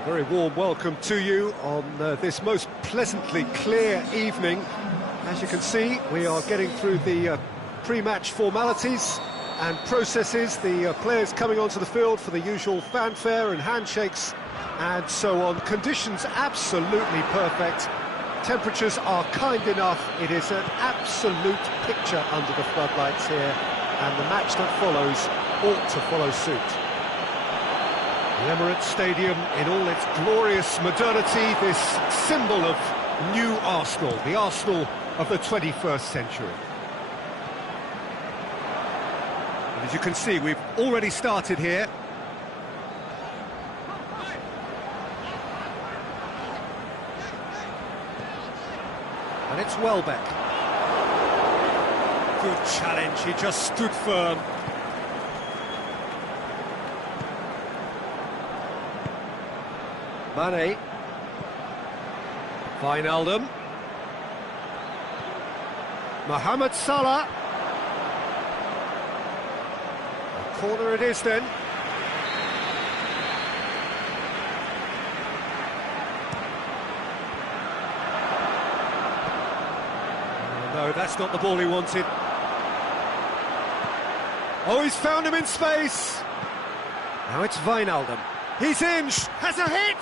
A very warm welcome to you on this most pleasantly clear evening. As you can see, we are getting through the pre-match formalities and processes, the players coming onto the field for the usual fanfare and handshakes and so on. Conditions absolutely perfect. Temperatures are kind enough. It is an absolute picture under the floodlights here, and the match that follows ought to follow suit. The Emirates Stadium in all its glorious modernity, this symbol of new Arsenal, the Arsenal of the 21st century. And as you can see, we've already started here. And it's Welbeck. Good challenge, he just stood firm. Mane. Wijnaldum. Mohamed Salah. A corner it is then. No, that's not the ball he wanted. Oh, he's found him in space. Now it's Wijnaldum. He's in, has a hit!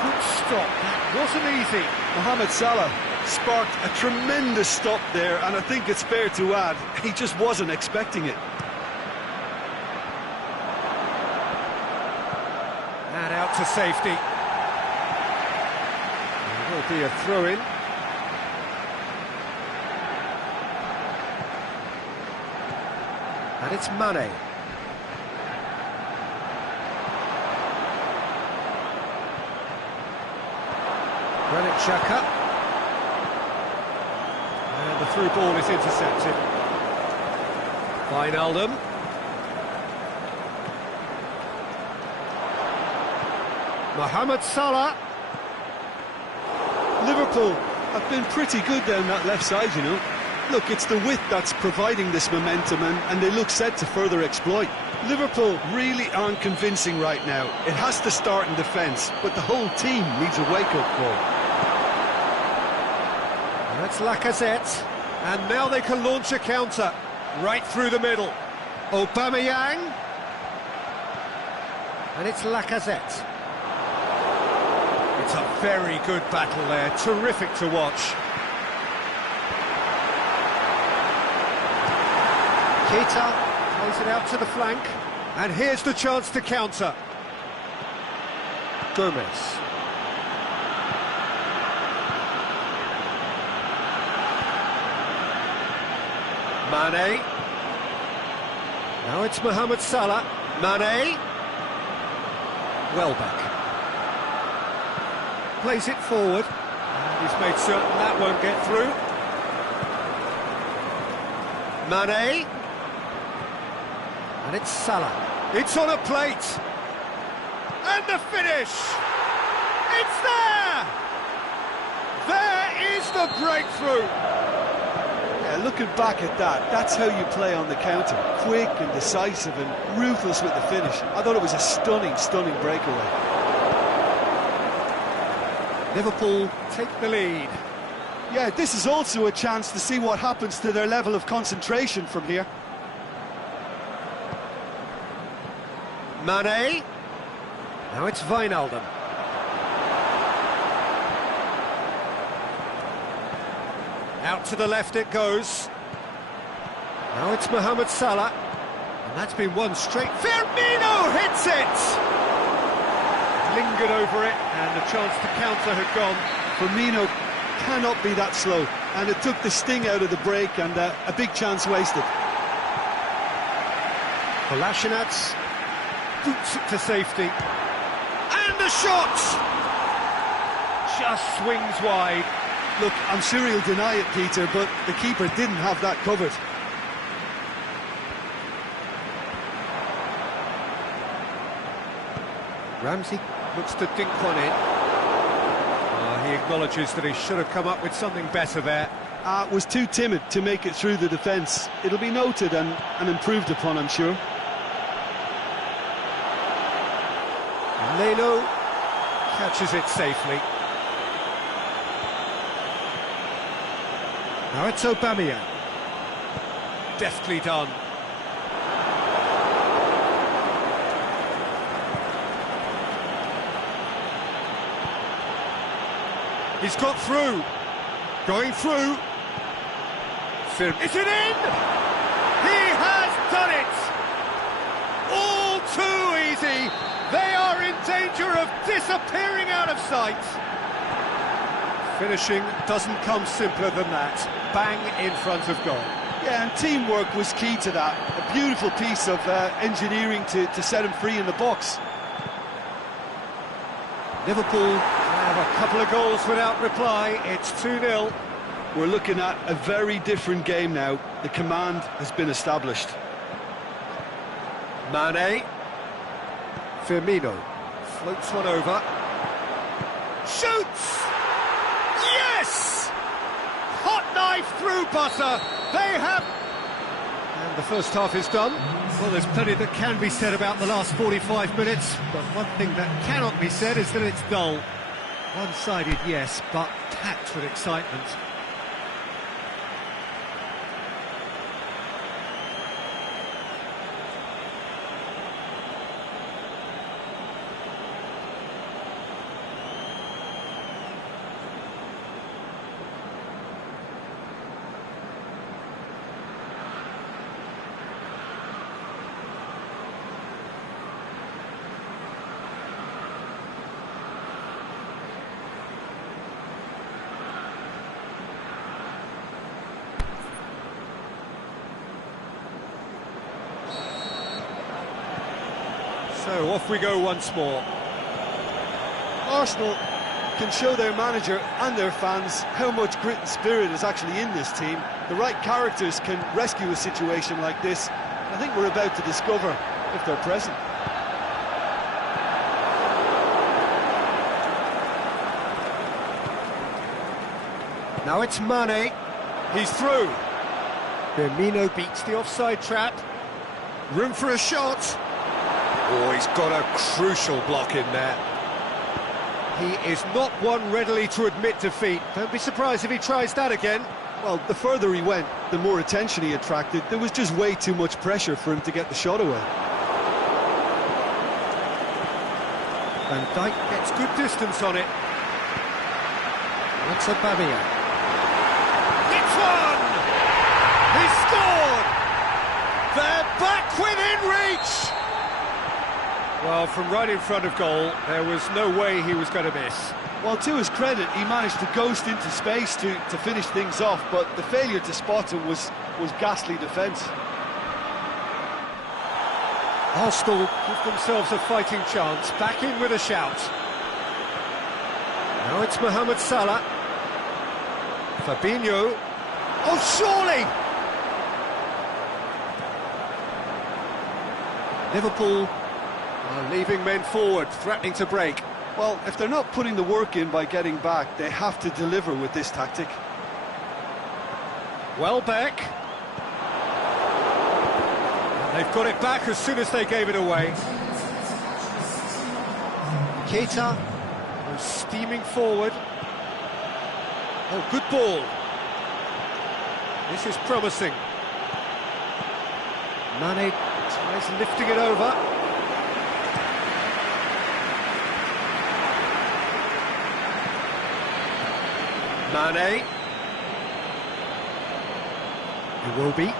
Good stop, that wasn't easy. Mohamed Salah sparked a tremendous stop there, and I think it's fair to add, he just wasn't expecting it. And out to safety. There will be a throw-in. And it's Mane. Granit Xhaka. And the through ball is intercepted. Wijnaldum. Mohamed Salah. Liverpool have been pretty good down that left side, you know. Look, it's the width that's providing this momentum, and they look set to further exploit. Liverpool really aren't convincing right now. It has to start in defence, but the whole team needs a wake-up call. That's Lacazette, and now they can launch a counter right through the middle. Aubameyang, and it's Lacazette. It's a very good battle there, terrific to watch. Keita plays it out to the flank, and here's the chance to counter. Gomez. Mane. Now it's Mohamed Salah. Mane. Welbeck. Plays it forward. And he's made certain that won't get through. Mane. And it's Salah. It's on a plate. And the finish. It's there. There is the breakthrough. Looking back at that, that's how you play on the counter. Quick and decisive and ruthless with the finish. I thought it was a stunning, stunning breakaway. Liverpool take the lead. Yeah, this is also a chance to see what happens to their level of concentration from here. Mane. Now it's Wijnaldum. Out to the left it goes. Now it's Mohamed Salah. And that's been one straight. Firmino hits it! Lingered over it, and the chance to counter had gone. Firmino cannot be that slow, and it took the sting out of the break, and a big chance wasted. Kolasinac boots it to safety. And the shot! Just swings wide. Look, I'm sure he'll deny it, Peter, but the keeper didn't have that covered. Ramsey looks to dink one in. He acknowledges that he should have come up with something better there. Was too timid to make it through the defence. It'll be noted and improved upon, I'm sure. Leno catches it safely. Now it's Aubameyang. Deftly done. He's got through. Going through. Is it in? He has done it! All too easy. They are in danger of disappearing out of sight. Finishing doesn't come simpler than that. Bang in front of goal. Yeah, and teamwork was key to that. A beautiful piece of engineering to set him free in the box. Liverpool have a couple of goals without reply. It's 2-0. We're looking at a very different game now. The command has been established. Mane. Firmino. Floats one over. Shoots! Yes! Hot knife through butter. They have... And the first half is done. Well, there's plenty that can be said about the last 45 minutes, but one thing that cannot be said is that it's dull. One-sided, yes, but packed with excitement. So off we go once more. Arsenal can show their manager and their fans how much grit and spirit is actually in this team. The right characters can rescue a situation like this. I think we're about to discover if they're present. Now it's Mane. He's through. Firmino beats the offside trap. Room for a shot. Oh, he's got a crucial block in there. He is not one readily to admit defeat. Don't be surprised if he tries that again. Well, the further he went, the more attention he attracted. There was just way too much pressure for him to get the shot away. Van Dijk gets good distance on it. That's Aubameyang. It's one! He scored! They're back within reach! Well, from right in front of goal, there was no way he was going to miss. Well, to his credit, he managed to ghost into space to finish things off, but the failure to spot him was ghastly defence. Arsenal give themselves a fighting chance, back in with a shout. Now it's Mohamed Salah. Fabinho. Oh, surely! Liverpool are leaving men forward, threatening to break. Well, if they're not putting the work in by getting back, they have to deliver with this tactic. Welbeck. They've got it back as soon as they gave it away. Keita goes steaming forward. Oh, good ball. This is promising. Mane tries lifting it over. Mane. It will be.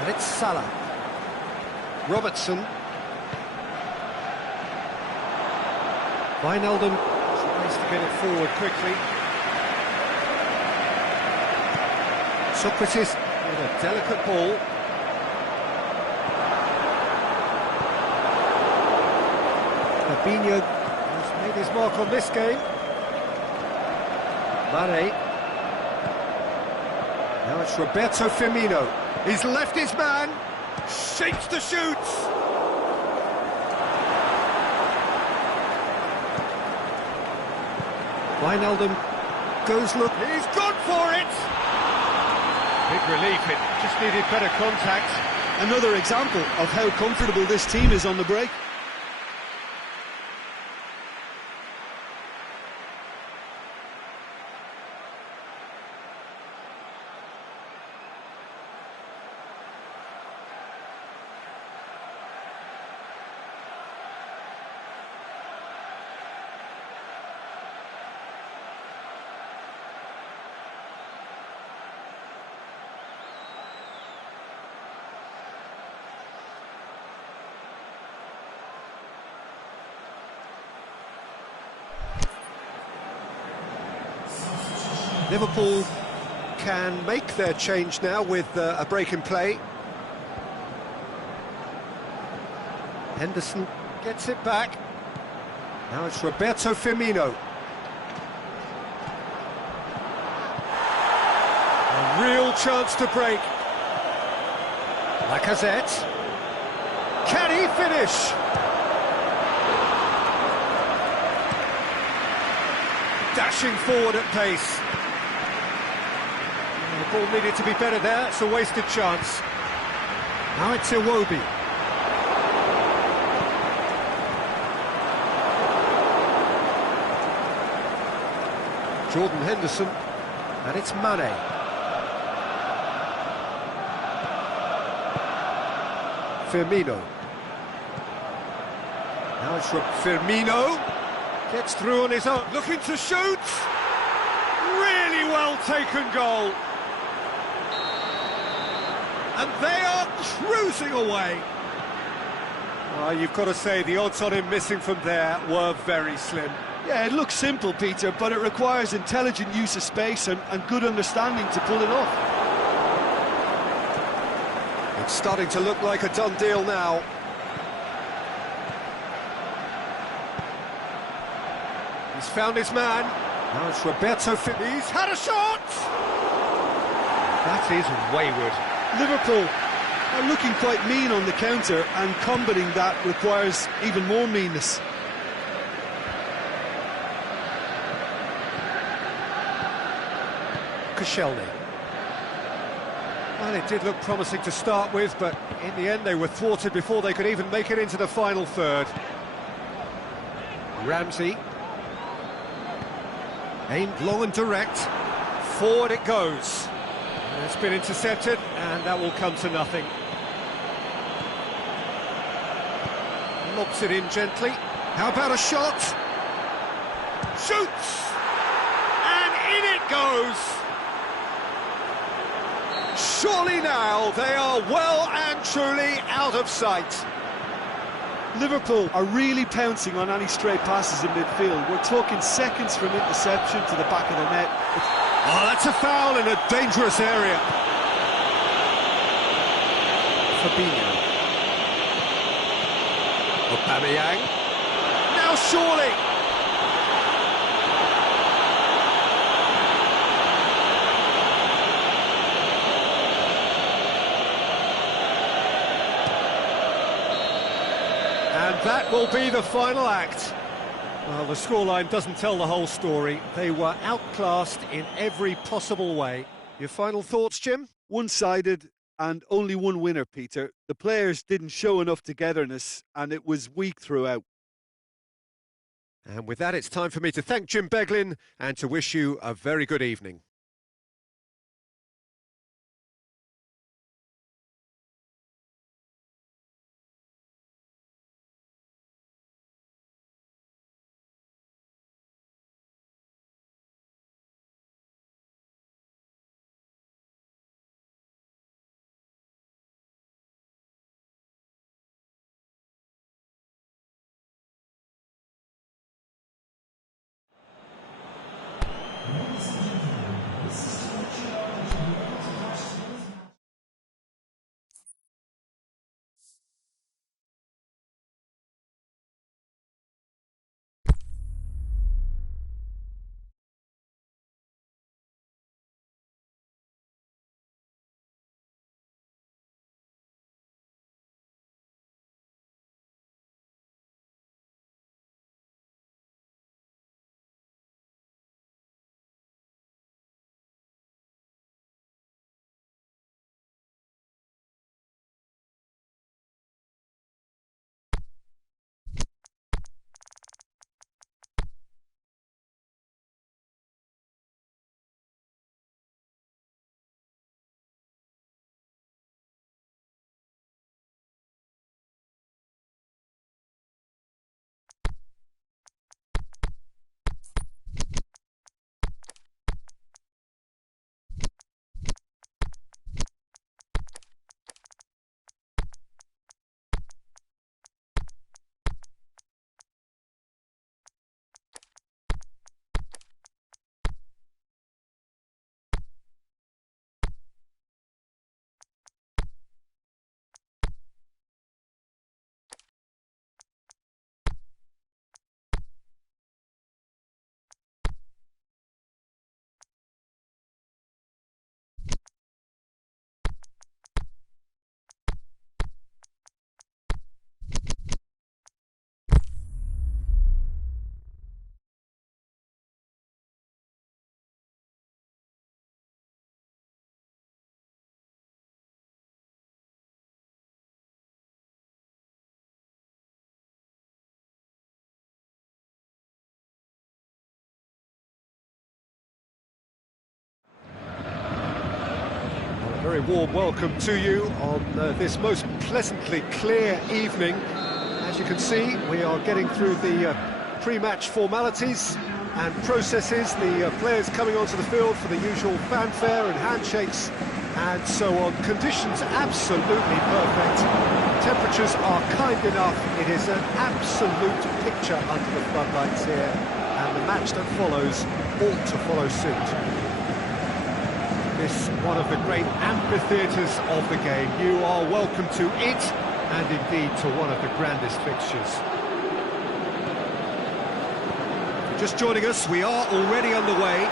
And it's Salah. Robertson. Wijnaldum tries to get it forward quickly. Sokratis with a delicate ball. Fabinho has made his mark on this game. Mane. Now it's Roberto Firmino. He's left his man. Shapes the shoots. Wijnaldum goes look. He's gone for it. Big relief. It just needed better contact. Another example of how comfortable this team is on the break. Liverpool can make their change now with a break in play. Henderson gets it back. Now it's Roberto Firmino. A real chance to break. Lacazette. Can he finish? Dashing forward at pace. The ball needed to be better there, it's a wasted chance. Now it's Iwobi. Jordan Henderson, and it's Mane. Firmino. Now it's Firmino. Gets through on his own, looking to shoot. Really well taken goal. And they are cruising away. You've got to say, the odds on him missing from there were very slim. Yeah, it looks simple, Peter, but it requires intelligent use of space and good understanding to pull it off. It's starting to look like a done deal now. He's found his man. Now it's Roberto Firmino. He's had a shot! That is wayward. Liverpool are looking quite mean on the counter, and combating that requires even more meanness. Koscielny. Well, it did look promising to start with, but in the end they were thwarted before they could even make it into the final third. Ramsey. Aimed long and direct. Forward it goes. And it's been intercepted, and that will come to nothing. Lobs it in gently. How about a shot? Shoots! And in it goes! Surely now they are well and truly out of sight. Liverpool are really pouncing on any stray passes in midfield. We're talking seconds from interception to the back of the net. Oh, that's a foul in a dangerous area. Fabinho. Aubameyang. Now surely. And that will be the final act. Well, the scoreline doesn't tell the whole story. They were outclassed in every possible way. Your final thoughts, Jim? One-sided and only one winner, Peter. The players didn't show enough togetherness, and it was weak throughout. And with that, it's time for me to thank Jim Beglin and to wish you a very good evening. very warm welcome to you on this most pleasantly clear evening. As you can see, we are getting through the pre-match formalities and processes, the players coming onto the field for the usual fanfare and handshakes and so on. Conditions absolutely perfect. Temperatures are kind enough. It is an absolute picture under the floodlights here, and the match that follows ought to follow suit. This one of the great amphitheatres of the game. You are welcome to it, and indeed to one of the grandest fixtures. If you're just joining us, we are already underway.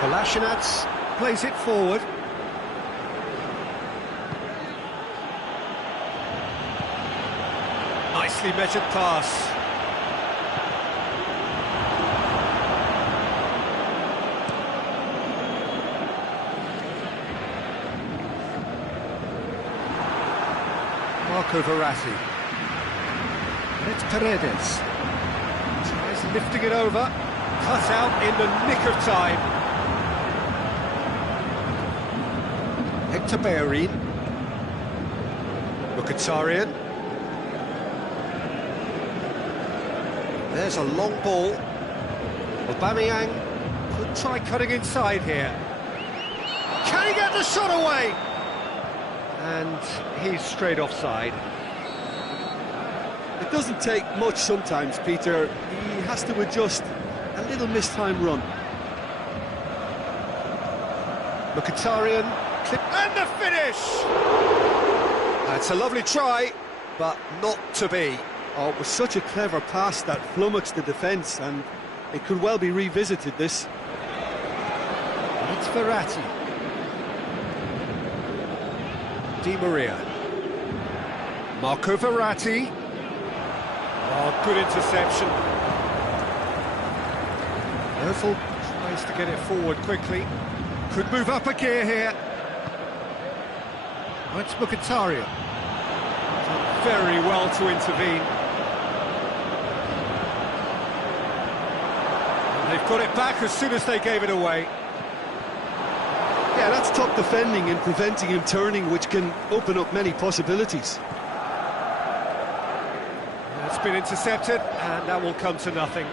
Kolasinac plays it forward. Nicely measured pass. Marco Verratti. It's Paredes. Tries lifting it over. Cut out in the nick of time. Hector Bellerin. Mkhitaryan. There's a long ball. Aubameyang could try cutting inside here. Can he get the shot away? And he's straight offside. It doesn't take much sometimes, Peter. He has to adjust a little mistimed run. Mkhitaryan, clip, and the finish! That's a lovely try, but not to be. Oh, it was such a clever pass that flummoxed the defence, and it could well be revisited, this. It's Verratti. Di Maria. Marco Verratti. Oh, good interception. Özil tries to get it forward quickly. Could move up a gear here. Oh, it's Mkhitaryan. Done very well to intervene. And they've got it back as soon as they gave it away. Yeah, that's top defending and preventing him turning, which can open up many possibilities. It's been intercepted, and that will come to nothing.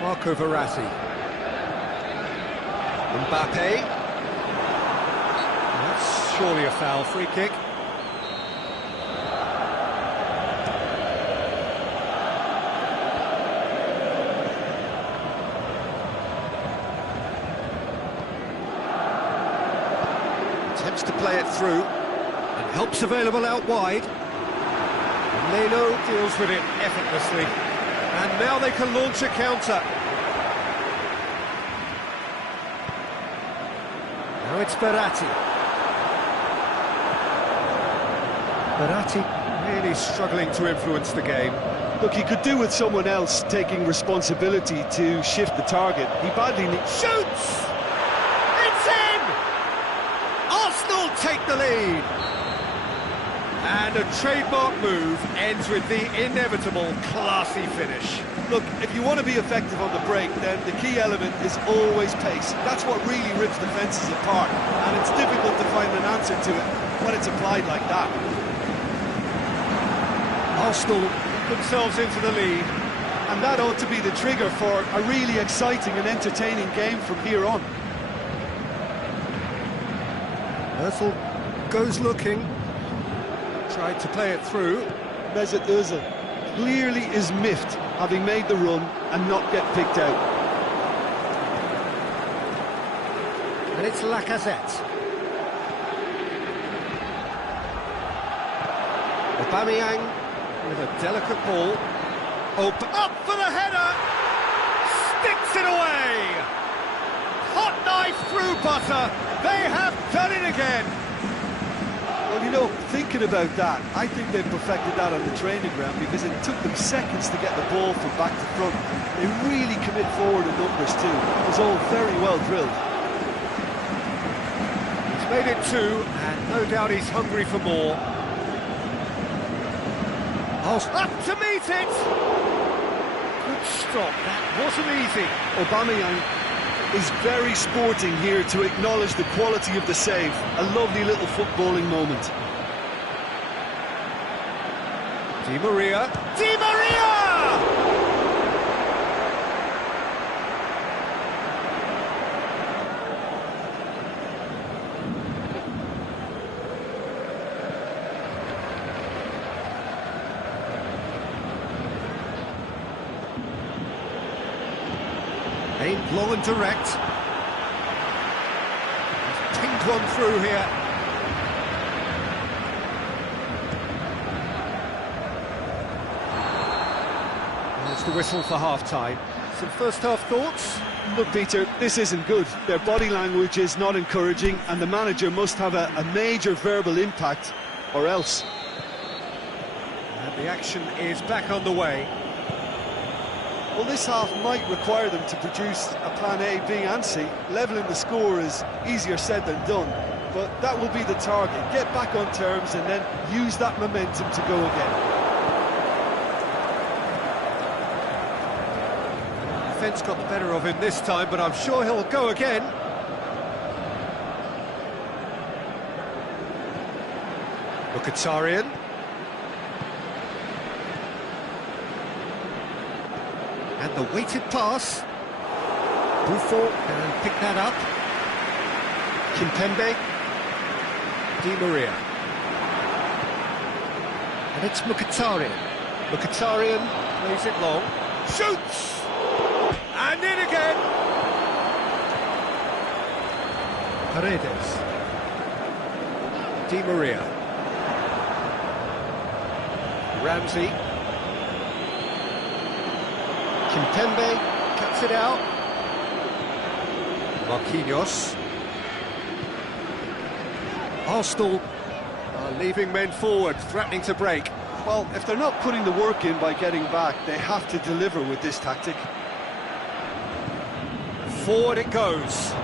Marco Verratti. Mbappe. That's surely a foul, free kick. Attempts to play it through, and help's available out wide. Leno deals with it effortlessly, and now they can launch a counter. Now it's Verratti. Verratti really struggling to influence the game. Look, he could do with someone else taking responsibility to shift the target. He badly needs... Shoots! It's in! Arsenal take the lead. And a trademark move ends with the inevitable classy finish. Look, if you want to be effective on the break, then the key element is always pace. That's what really rips defences apart, and it's difficult to find an answer to it when it's applied like that. Arsenal put themselves into the lead, and that ought to be the trigger for a really exciting and entertaining game from here on. Özil goes looking. Tried to play it through. Mesut Özil clearly is miffed, having made the run and not get picked out. And it's Lacazette. Aubameyang with a delicate ball. Up for the header! Sticks it away! Hot knife through butter! They have done it again! Well, you know, thinking about that, I think they've perfected that on the training ground, because it took them seconds to get the ball from back to front. They really commit forward in numbers too. It was all very well drilled. He's made it two, and no doubt he's hungry for more. Up to meet it! Good stop, that wasn't easy. Aubameyang is very sporting here to acknowledge the quality of the save. A lovely little footballing moment. Di Maria. Di Maria! Aimed long and direct. He's pinged one through here. There's the whistle for half-time. Some first-half thoughts? Look, Peter, this isn't good. Their body language is not encouraging, and the manager must have a major verbal impact, or else. And the action is back on the way. Well, this half might require them to produce a plan A, B and C. Levelling the score is easier said than done, but that will be the target. Get back on terms and then use that momentum to go again. Defence got the better of him this time, but I'm sure he'll go again. Mkhitaryan. And the weighted pass. Buffon can pick that up. Kimpembe. Di Maria. And it's Mkhitaryan. Mkhitaryan plays it long. Shoots! And in again! Paredes. Di Maria. Ramsey. Kimpembe cuts it out. Marquinhos. Arsenal are leaving men forward, threatening to break. Well, if they're not putting the work in by getting back, they have to deliver with this tactic. Forward it goes.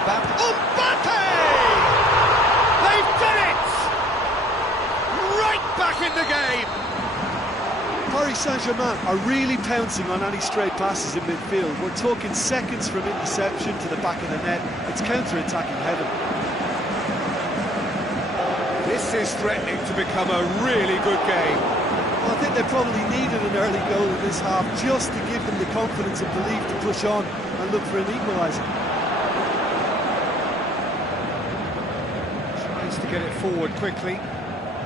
Mbappe! They've done it! Right back in the game! Paris Saint-Germain are really pouncing on any stray passes in midfield. We're talking seconds from interception to the back of the net. It's counter-attacking heaven. This is threatening to become a really good game. Well, I think they probably needed an early goal in this half just to give them the confidence and belief to push on and look for an equaliser. Tries to get it forward quickly.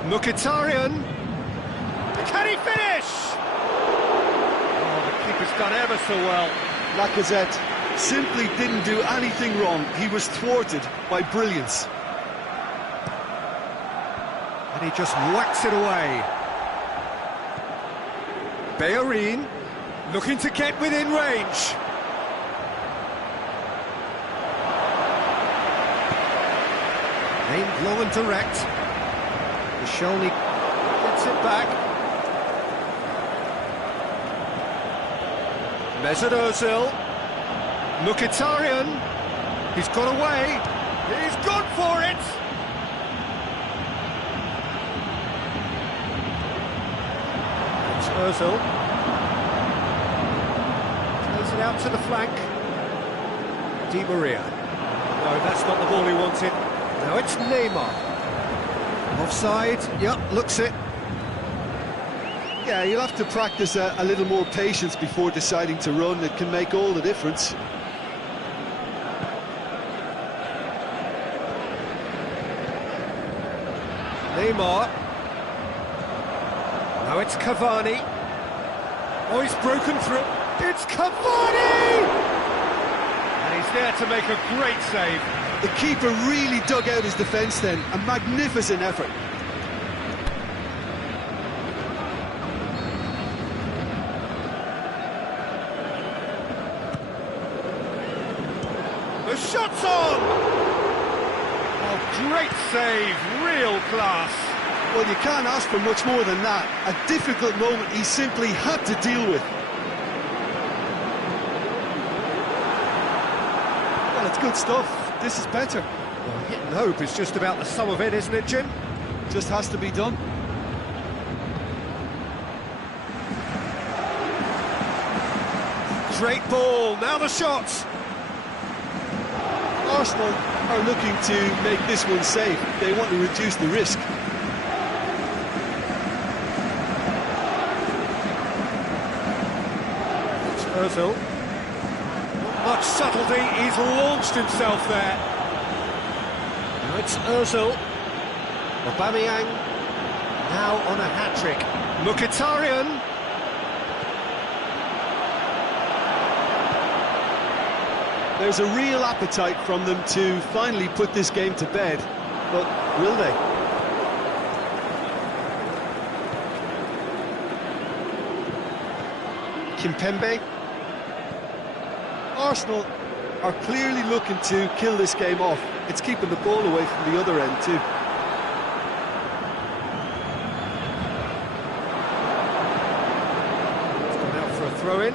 Mkhitaryan! Can he finish? Oh, the keeper's done ever so well. Lacazette simply didn't do anything wrong. He was thwarted by brilliance. And he just whacks it away. Bellerin looking to get within range. Aimed low and direct. Koscielny gets it back. Mesut Ozil. Mkhitaryan. He's got away. He's gone for it. It's Ozil. Plays it out to the flank. Di Maria. No, that's not the ball he wanted. Now it's Neymar. Offside. Yep, looks it. Yeah, you'll have to practice a little more patience before deciding to run. It can make all the difference. Neymar. Now it's Cavani. Oh, he's broken through. It's Cavani! And he's there to make a great save. The keeper really dug out his defence then. A magnificent effort. The shot's on! Oh, great save, real class. Well, you can't ask for much more than that. A difficult moment he simply had to deal with. Well, it's good stuff. This is better. Well, hit and hope is just about the sum of it, isn't it, Jim? Just has to be done. Straight ball, now the shots. Arsenal are looking to make this one safe. They want to reduce the risk. It's Ozil. Not much subtlety, he's launched himself there. Now it's Ozil. Aubameyang now on a hat-trick. Mkhitaryan. There's a real appetite from them to finally put this game to bed, but will they? Kimpembe. Arsenal are clearly looking to kill this game off. It's keeping the ball away from the other end too. It's gone out for a throw-in.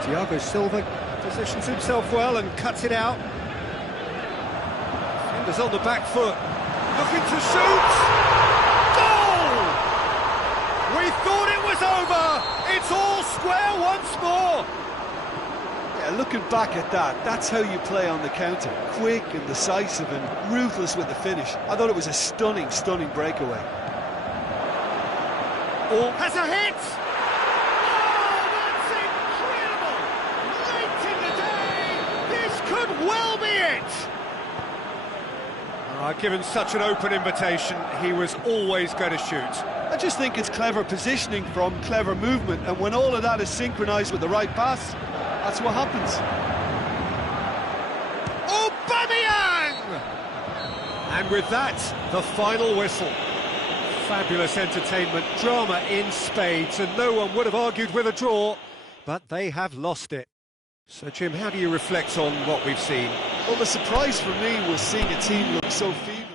Thiago Silva positions himself well and cuts it out. Defenders on the back foot, looking to shoot! Goal! We thought it was over! It's all square once more! Yeah, looking back at that, that's how you play on the counter. Quick and decisive and ruthless with the finish. I thought it was a stunning, stunning breakaway. Oh, has a hit! Well be it! Given such an open invitation, he was always going to shoot. I just think it's clever positioning from clever movement, and when all of that is synchronised with the right pass, that's what happens. Aubameyang! And with that, the final whistle. Fabulous entertainment, drama in spades, and no one would have argued with a draw, but they have lost it. So, Jim, how do you reflect on what we've seen? Well, the surprise for me was seeing a team look so feeble.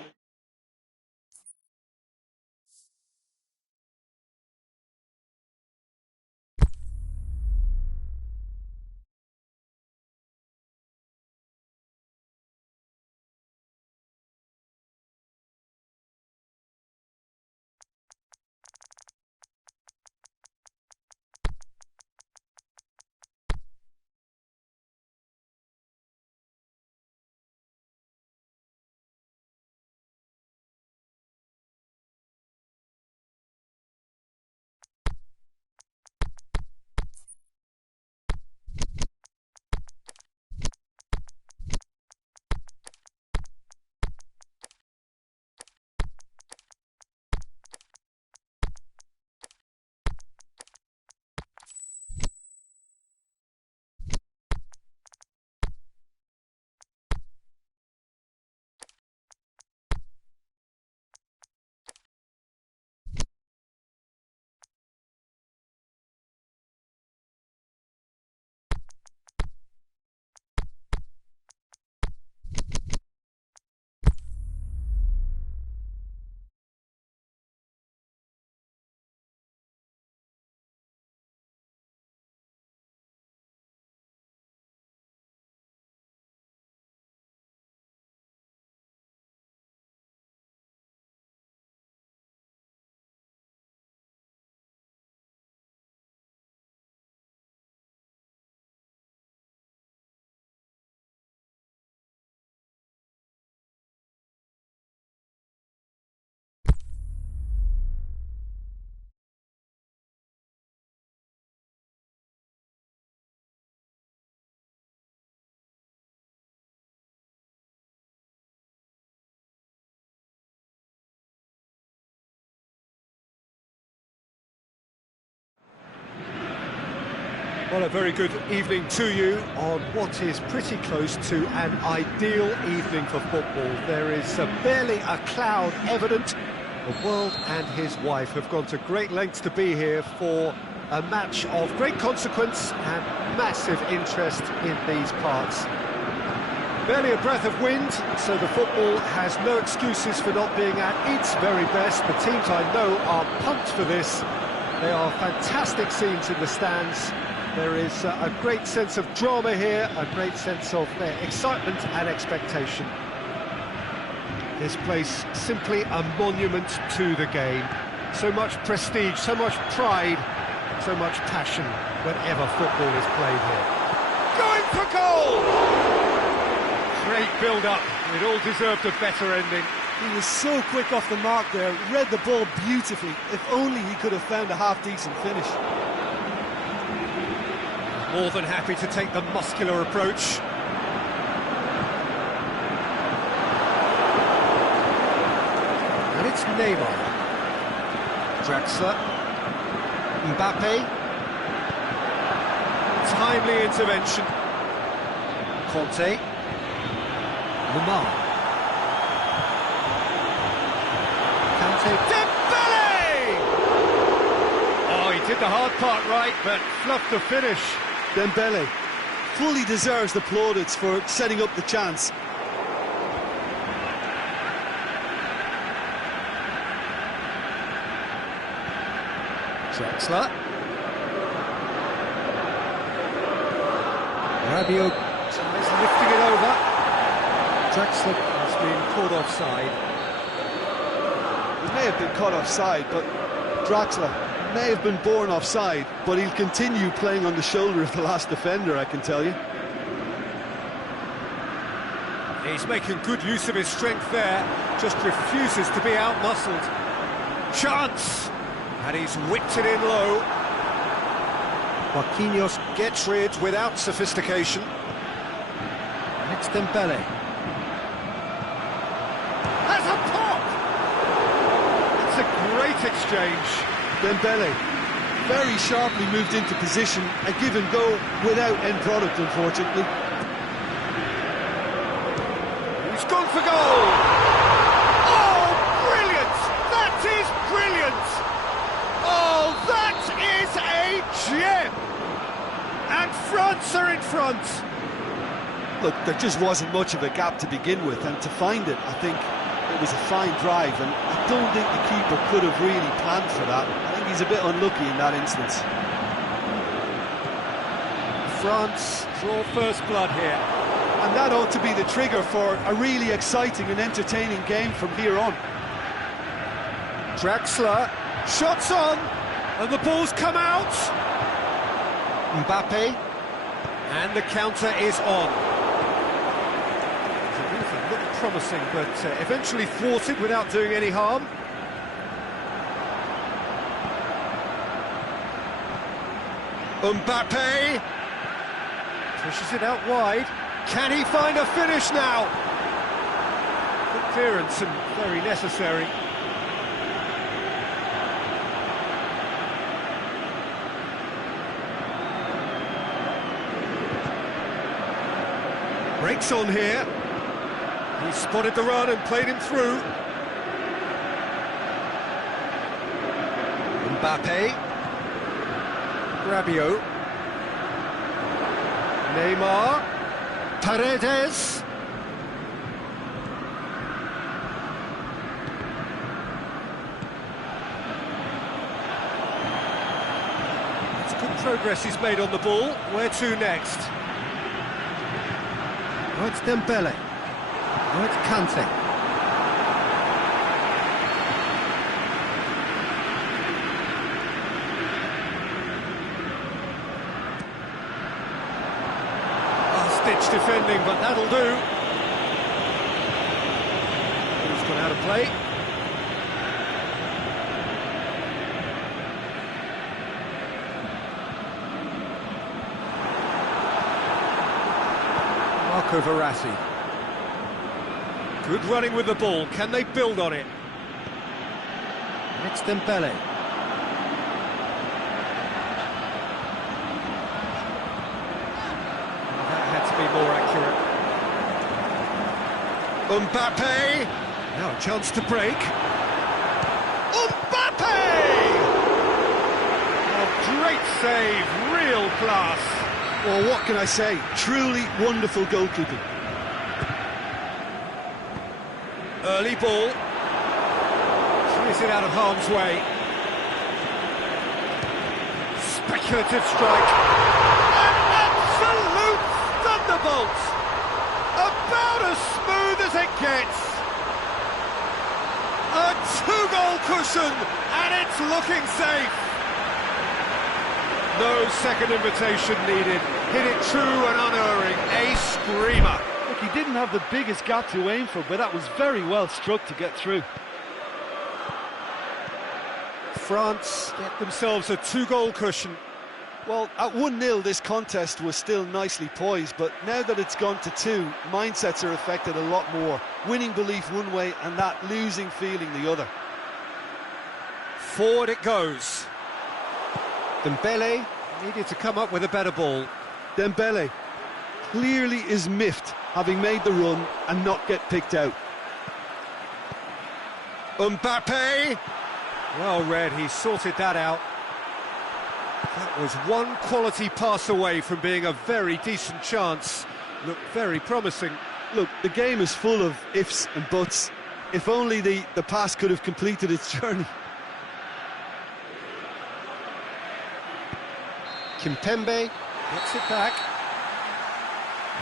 Well, a very good evening to you on what is pretty close to an ideal evening for football. There is barely a cloud evident. The world and his wife have gone to great lengths to be here for a match of great consequence and massive interest in these parts. Barely a breath of wind, so the football has no excuses for not being at its very best. The teams I know are pumped for this. They are fantastic scenes in the stands. There is a great sense of drama here, a great sense of excitement and expectation. This place simply a monument to the game. So much prestige, so much pride, so much passion whenever football is played here. Going for goal! Great build-up. It all deserved a better ending. He was so quick off the mark there, read the ball beautifully. If only he could have found a half-decent finish. More than happy to take the muscular approach. And it's Neymar. Draxler. Mbappe. Timely intervention. Conte. Lamar. Kante. Dembele! Oh, he did the hard part right, but fluffed the finish. Dembele fully deserves the plaudits for setting up the chance. Draxler. Rabiot tries lifting it over. Draxler has been caught offside. He may have been caught offside, but Draxler may have been born offside, but he'll continue playing on the shoulder of the last defender, I can tell you. He's making good use of his strength there, just refuses to be out-muscled. Chance! And he's whipped it in low. Marquinhos gets rid without sophistication. And it's Dembele. Has a pop! It's a great exchange. Dembele very sharply moved into position, a give and go without end product, unfortunately. He's gone for goal! Oh, brilliant! That is brilliant! Oh, that is a gem! And France are in front. Look, there just wasn't much of a gap to begin with, and to find it, I think it was a fine drive, and I don't think the keeper could have really planned for that. I think he's a bit unlucky in that instance. France draw first blood here. And that ought to be the trigger for a really exciting and entertaining game from here on. Draxler, shots on, and the ball's come out. Mbappe, and the counter is on. It looked promising, but eventually thwarted without doing any harm. Mbappe pushes it out wide. Can he find a finish now? Good clearance and very necessary. Breaks on here. He spotted the run and played him through. Mbappe. Rabiot. Neymar. Paredes. It's good progress he's made on the ball. Where to next? Oh, it's Dembele. Oh, it's Kante. Ditch defending, but that'll do. Who's gone out of play? Marco Verratti. Good running with the ball. Can they build on it? It's Dembele. More accurate. Mbappe! Now a chance to break. Mbappe! Oh, great save, real class. Well, what can I say? Truly wonderful goalkeeping. Early ball. Clears it out of harm's way. Speculative strike. Thunderbolt! About as smooth as it gets! A Two-goal cushion, and it's looking safe. No second invitation needed. Hit it true and unerring. A screamer. Look, he didn't have the biggest gap to aim for, but that was very well struck to get through. France get themselves a two-goal cushion. Well, at 1-0 this contest was still nicely poised, but now that it's gone to 2, mindsets are affected a lot more. Winning belief one way and that losing feeling the other. Forward it goes. Dembele needed to come up with a better ball. Dembele clearly is miffed, having made the run and not get picked out. Mbappe! Well read, he sorted that out. That was one quality pass away from being a very decent chance. Looked very promising. Look, the game is full of ifs and buts. If only the pass could have completed its journey. Kimpembe gets it back.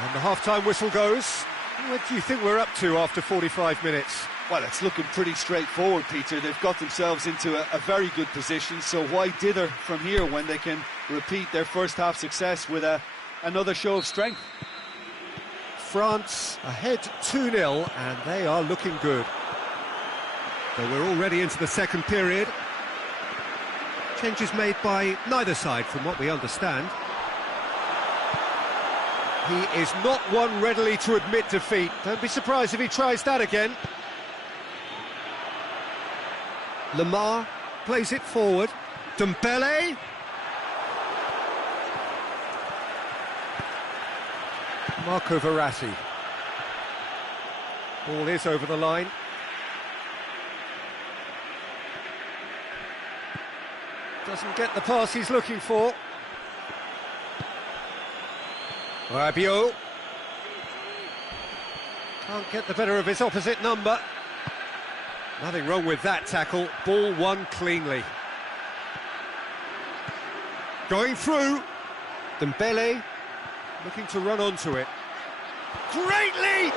And the half-time whistle goes. What do you think we're up to after 45 minutes? Well, it's looking pretty straightforward, Peter. They've got themselves into a very good position, so why dither from here when they can repeat their first-half success with another show of strength? France ahead 2-0, and they are looking good. So we're already into the second period. Changes made by neither side, from what we understand. He is not one readily to admit defeat. Don't be surprised if he tries that again. Lemar plays it forward. Dembele. Marco Verratti. Ball is over the line. Doesn't get the pass he's looking for. Rabiot. Can't get the better of his opposite number. Nothing wrong with that tackle. Ball won cleanly. Going through. Dembele looking to run onto it. Great leap!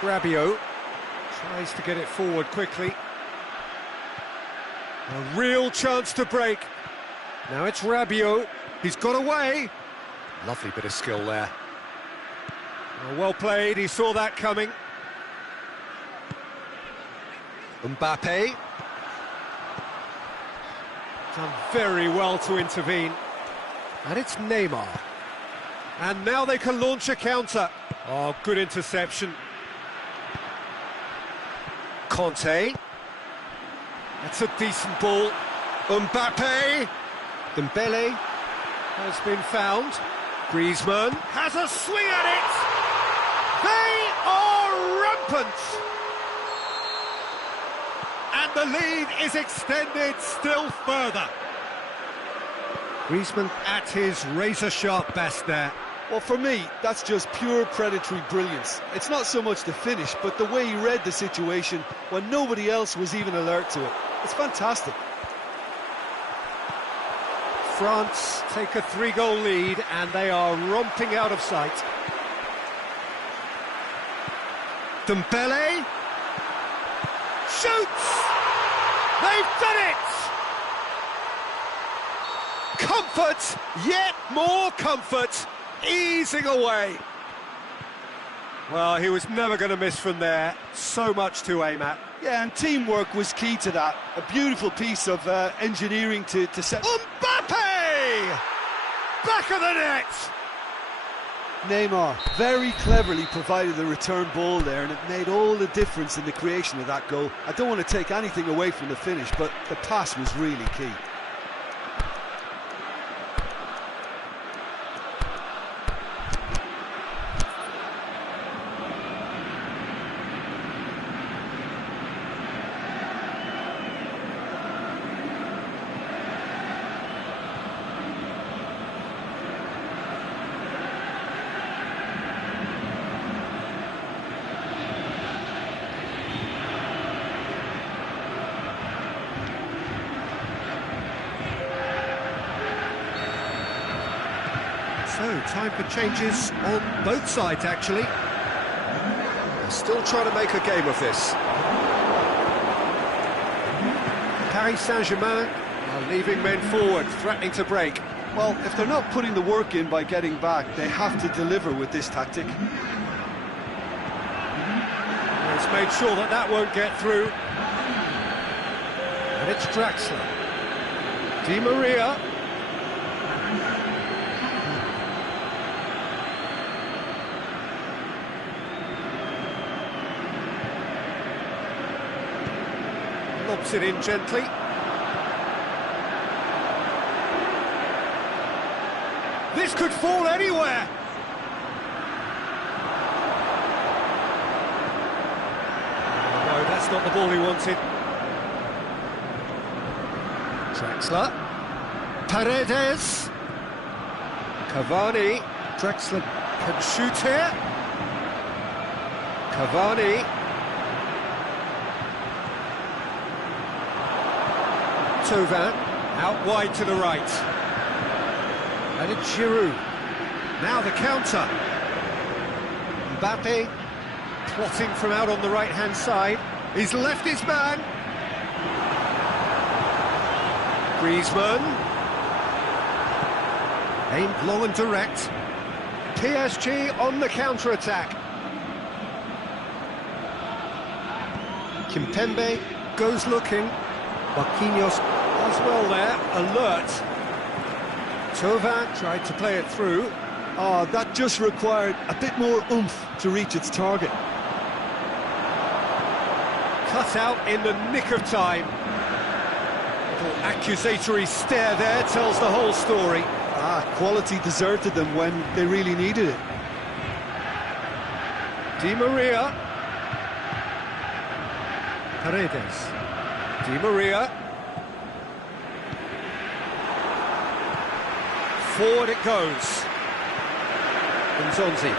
Rabiot tries to get it forward quickly. A real chance to break. Now it's Rabiot. He's got away. Lovely bit of skill there. Well played, he saw that coming. Mbappe. Done very well to intervene. And it's Neymar. And now they can launch a counter. Oh, good interception. Conte. That's a decent ball. Mbappe. Dembele has been found. Griezmann has a swing at it. They are rampant. And the lead is extended still further. Griezmann at his razor-sharp best there. Well, for me, that's just pure predatory brilliance. It's not so much the finish, but the way he read the situation when nobody else was even alert to it. It's fantastic. France take a 3-goal lead and they are romping out of sight. Dembele shoots! They've done it! Comfort, yet more comfort, easing away. Well, he was never going to miss from there. So much to aim at. Yeah, and teamwork was key to that. A beautiful piece of engineering to set... Mbappe! Back of the net! Neymar very cleverly provided the return ball there, and it made all the difference in the creation of that goal. I don't want to take anything away from the finish, but the pass was really key. So, time for changes on both sides, actually. still trying to make a game of this. Paris Saint-Germain are leaving men forward, threatening to break. Well, if they're not putting the work in by getting back, they have to deliver with this tactic. It's made sure that that won't get through. And it's Draxler. Di Maria. Lobs it in gently. This could fall anywhere. No, that's not the ball he wanted. Draxler. Paredes. Cavani. Draxler can shoot here. Cavani. Thauvin. Out wide to the right. And it's Giroud. Now the counter. Mbappe plotting from out on the right-hand side. He's left his man. Griezmann. Aimed low and direct. PSG on the counter-attack. Kimpembe goes looking. Marquinhos as well there, alert. Thauvin tried to play it through. Oh, that just required a bit more oomph to reach its target. Cut out in the nick of time. Little accusatory stare there tells the whole story. Quality deserted them when they really needed it. Di Maria. Paredes. Di Maria. Forward it goes. Nzonzi.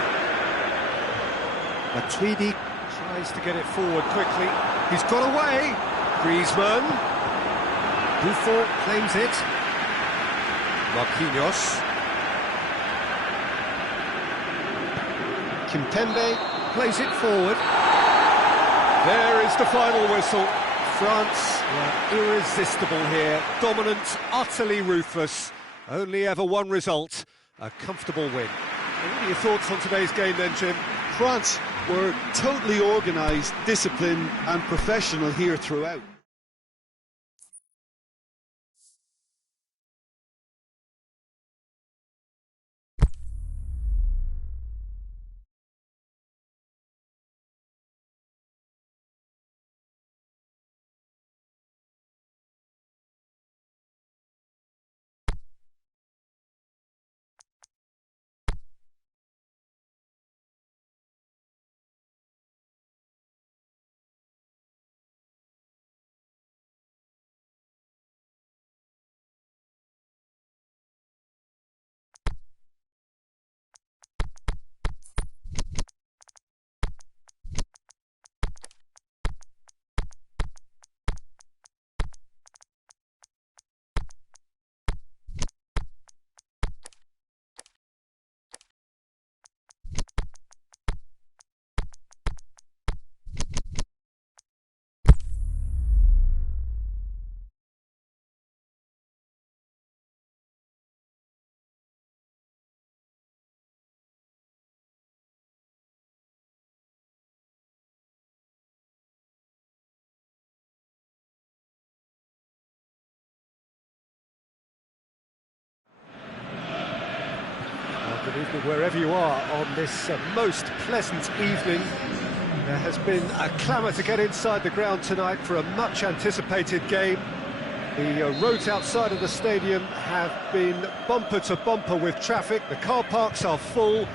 Matuidi tries to get it forward quickly. He's got away. Griezmann. Buffon claims it. Marquinhos. Kimpembe plays it forward. There is the final whistle. France were irresistible here. Dominant, utterly ruthless. Only ever one result, a comfortable win. What are your thoughts on today's game then, Jim? France were totally organised, disciplined and professional here throughout. Good evening wherever you are on this most pleasant evening. There has been a clamour to get inside the ground tonight for a much anticipated game. The roads outside of the stadium have been bumper to bumper with traffic. The car parks are full.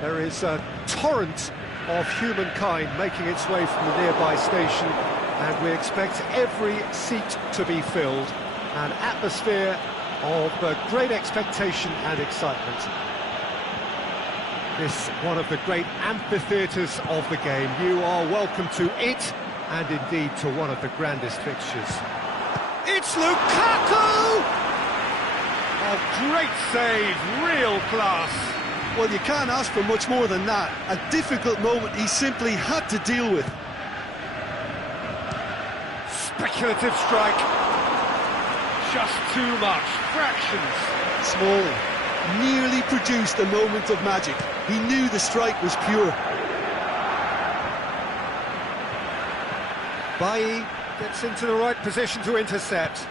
There is a torrent of humankind making its way from the nearby station, and we expect every seat to be filled. An atmosphere of great expectation and excitement. This one of the great amphitheatres of the game. You are welcome to it, and indeed to one of the grandest fixtures. It's Lukaku! A great save, real class. Well, you can't ask for much more than that. A difficult moment he simply had to deal with. Speculative strike. Just too much. Fractions. Smalling nearly produced a moment of magic. He knew the strike was pure. Bailly gets into the right position to intercept.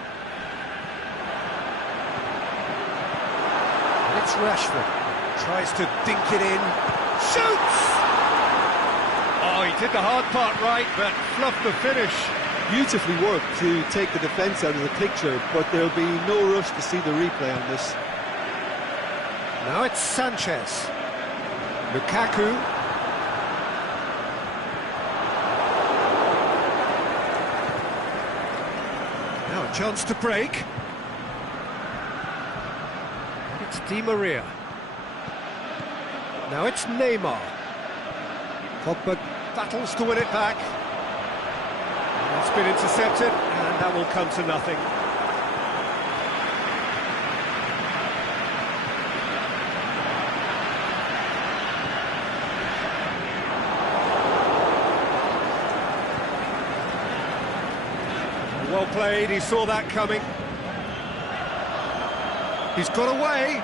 And it's Rashford. Tries to dink it in. Shoots! Oh, he did the hard part right, but fluffed the finish. Beautifully worked to take the defence out of the picture, but there'll be no rush to see the replay on this. Now it's Sanchez. Lukaku. Now a chance to break. It's Di Maria. Now it's Neymar. Pogba battles to win it back. And it's been intercepted, and that will come to nothing. Well played, he saw that coming. He's got away.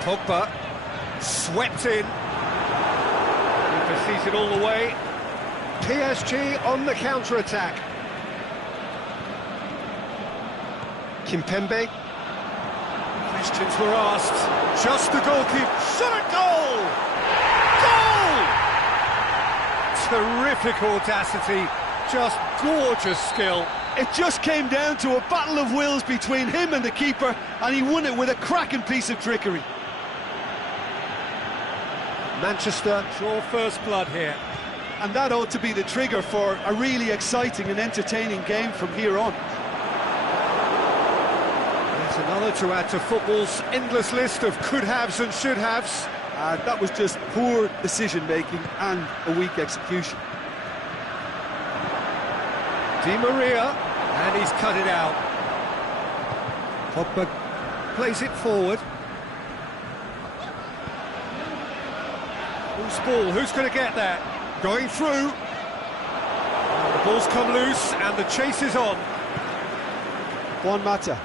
Pogba swept in. Keeper sees it all the way. PSG on the counter-attack. Kimpembe. Questions were asked. Just the goalkeeper. Shot at goal! Goal! Terrific audacity. Just gorgeous skill. It just came down to a battle of wills between him and the keeper, and he won it with a cracking piece of trickery. Manchester draw first blood here. And that ought to be the trigger for a really exciting and entertaining game from here on. There's another to add to football's endless list of could-haves and should-haves. That was just poor decision-making and a weak execution. Di Maria, and he's cut it out. Pogba plays it forward. Who's ball? Who's going to get that? Going through. The ball's come loose, and the chase is on. Juan Mata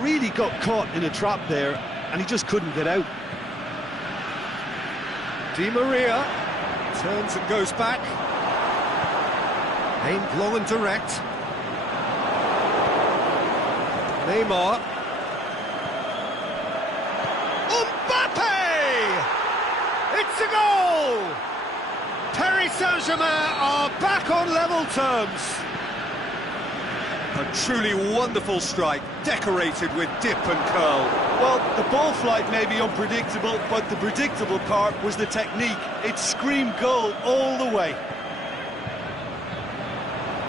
really got caught in a trap there, and he just couldn't get out. Di Maria turns and goes back. Aimed long and direct. Neymar. Mbappe! It's a goal! Paris Saint-Germain are back on level terms. A truly wonderful strike, decorated with dip and curl. Well, the ball flight may be unpredictable, but the predictable part was the technique. It screamed goal all the way.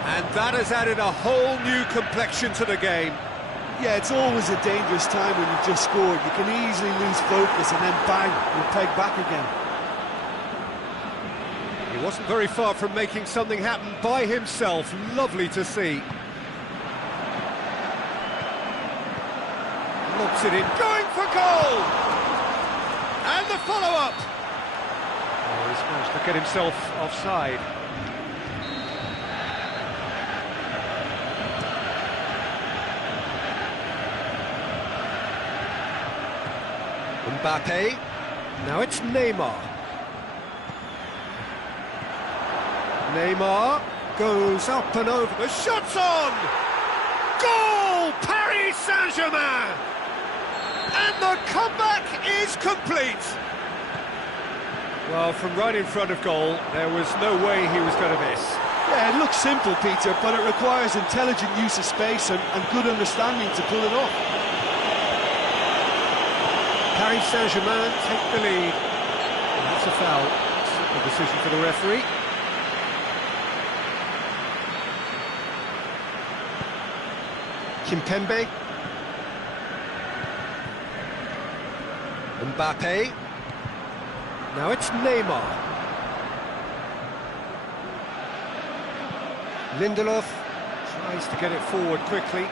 And that has added a whole new complexion to the game. Yeah, it's always a dangerous time when you've just scored. You can easily lose focus and then bang, you're pegged back again. He wasn't very far from making something happen by himself. Lovely to see. Lobs it in, going for goal! And the follow-up! Oh, he's managed to get himself offside. Mbappe. Now it's Neymar. Neymar goes up and over. The shot's on! Goal! Paris Saint-Germain! And the comeback is complete. Well, from right in front of goal, there was no way he was going to miss. Yeah, it looks simple, Peter, but it requires intelligent use of space and good understanding to pull it off. Paris Saint-Germain take the lead. And that's a foul. It's a decision for the referee. Kimpembe. Mbappe. Now it's Neymar. Lindelof tries to get it forward quickly.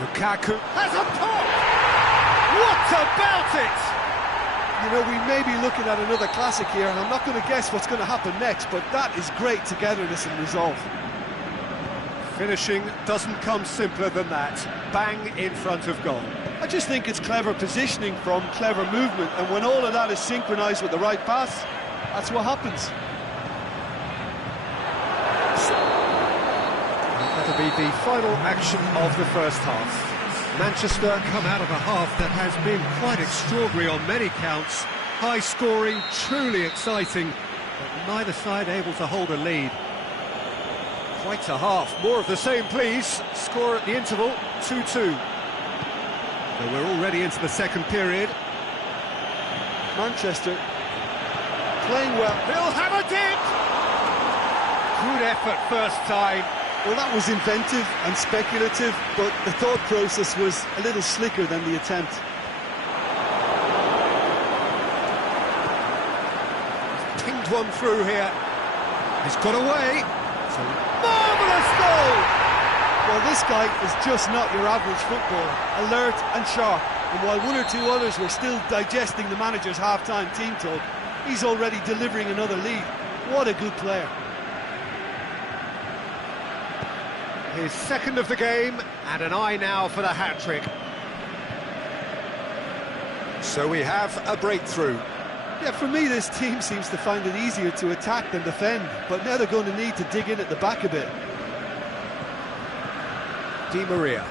Lukaku has a pop! What about it? You know, we may be looking at another classic here, and I'm not going to guess what's going to happen next, but that is great togetherness and resolve. Finishing doesn't come simpler than that. Bang in front of goal. I just think it's clever positioning from clever movement, and when all of that is synchronised with the right pass, that's what happens. That'll be the final action of the first half. Manchester come out of a half that has been quite extraordinary on many counts. High scoring, truly exciting, but neither side able to hold a lead. Quite a half. More of the same, please. Score at the interval, 2-2. So we're already into the second period. Manchester playing well. He'll have a dip! Good effort first time. Well, that was inventive and speculative, but the thought process was a little slicker than the attempt. Pinged one through here. He's got away. Marvellous goal! Well, this guy is just not your average footballer. Alert and sharp. And while one or two others were still digesting the manager's half-time team talk, he's already delivering another lead. What a good player. His second of the game, and an eye now for the hat-trick. So we have a breakthrough. Yeah, for me, this team seems to find it easier to attack than defend, but now they're going to need to dig in at the back a bit. Di Maria.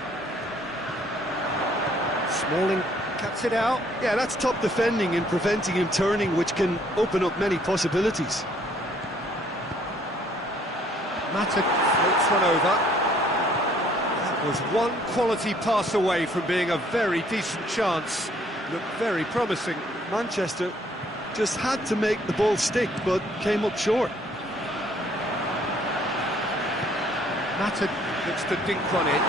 Smalling cuts it out. Yeah, that's top defending and preventing him turning, which can open up many possibilities. Mata floats one over. That was one quality pass away from being a very decent chance. Looked very promising. Manchester just had to make the ball stick, but came up short. Mata looks to dink one in.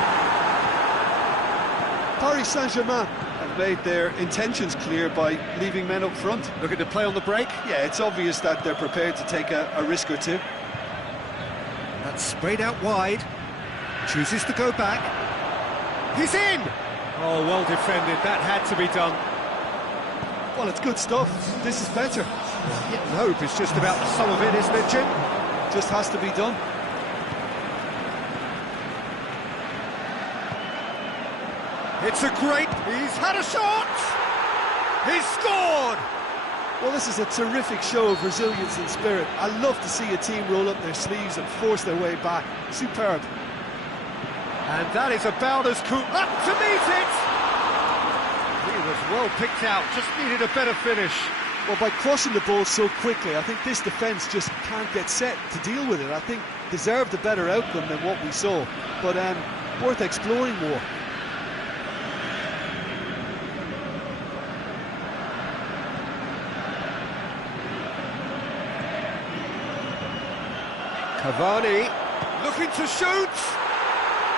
Paris Saint-Germain have made their intentions clear by leaving men up front. Looking to play on the break. Yeah, it's obvious that they're prepared to take a risk or two. That's sprayed out wide. Chooses to go back. He's in! Oh, well defended. That had to be done. Well, it's good stuff. This is better. Hitting hope is just about the sum of it, isn't it, Jim? Just has to be done. It's a great... He's had a shot! He's scored! Well, this is a terrific show of resilience and spirit. I love to see a team roll up their sleeves and force their way back. Superb. And that is about as cool... Up to meet it! He was well picked out, just needed a better finish. Well, by crossing the ball so quickly, I think this defence just can't get set to deal with it. I think deserved a better outcome than what we saw, but worth exploring more. Cavani looking to shoot.